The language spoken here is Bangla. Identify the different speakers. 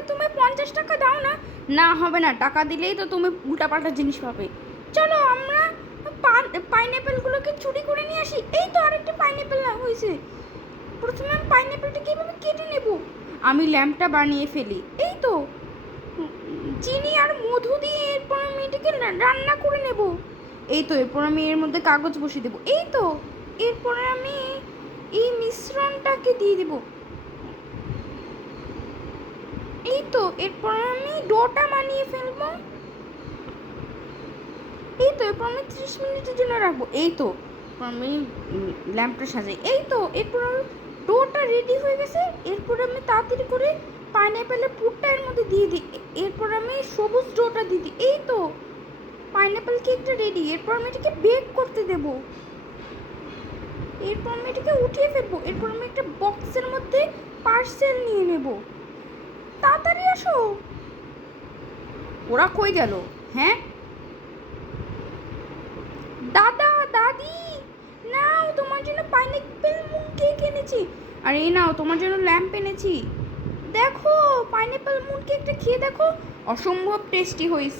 Speaker 1: আমাকে তুমি পঞ্চাশ টাকা দাও না। না, হবে না। টাকা দিলেই তো তুমি উল্টাপাল্টা জিনিস পাবে। চলো, আমরা পাইনঅ্যাপেলগুলোকে চুরি করে নিয়ে আসি? এই তো আরেকটা পাইনঅ্যাপেল হয়েছে। প্রথমে আমি পাইনঅ্যাপেলটা কীভাবে কেটে নেব? আমি ল্যাম্পটা বানিয়ে ফেলি। এই তো। চিনি আর মধু দিয়ে এরপর আমি এটাকে রান্না করে নেব। এই তো, এরপর আমি এর মধ্যে কাগজ বসিয়ে দেবো। এই তো, এরপরে আমি এই মিশ্রণটাকে দিয়ে দেবো এই তো, এরপর আমি ডোটা বানিয়ে ফেলব। এই তো, এরপর আমি ত্রিশ মিনিটের জন্য রাখব। এই তো আমি ল্যাম্পটা সাজাই। এই তো, এরপর আমি ডোটা রেডি হয়ে গেছে। এরপর আমি তাড়াতাড়ি করে পাইনঅ্যাপেলের পুরটা এর মধ্যে দিয়ে দিই। এরপর আমি সবুজ ডোটা দিয়ে দিই। এই তো পাইনঅ্যাপেল কেকটা রেডি এরপর আমি এটাকে বেক করতে দেব। এরপর আমি এটাকে উঠিয়ে ফেলব। এরপর আমি একটা বক্সের মধ্যে পার্সেল নিয়ে নেব। তাড়াতাড়ি আসো। ওরা কই গেল? হ্যাঁ? দাদা, দাদি, নাও, তোমার জন্য পাইনঅ্যাপেল মুখ কিনেছি আর, এই নাও, তোমার জন্য ল্যাম্প এনেছি। দেখো পাইনঅ্যাপেল মুন কেকটা খেয়ে দেখো, অসম্ভব টেস্টি হয়েছে।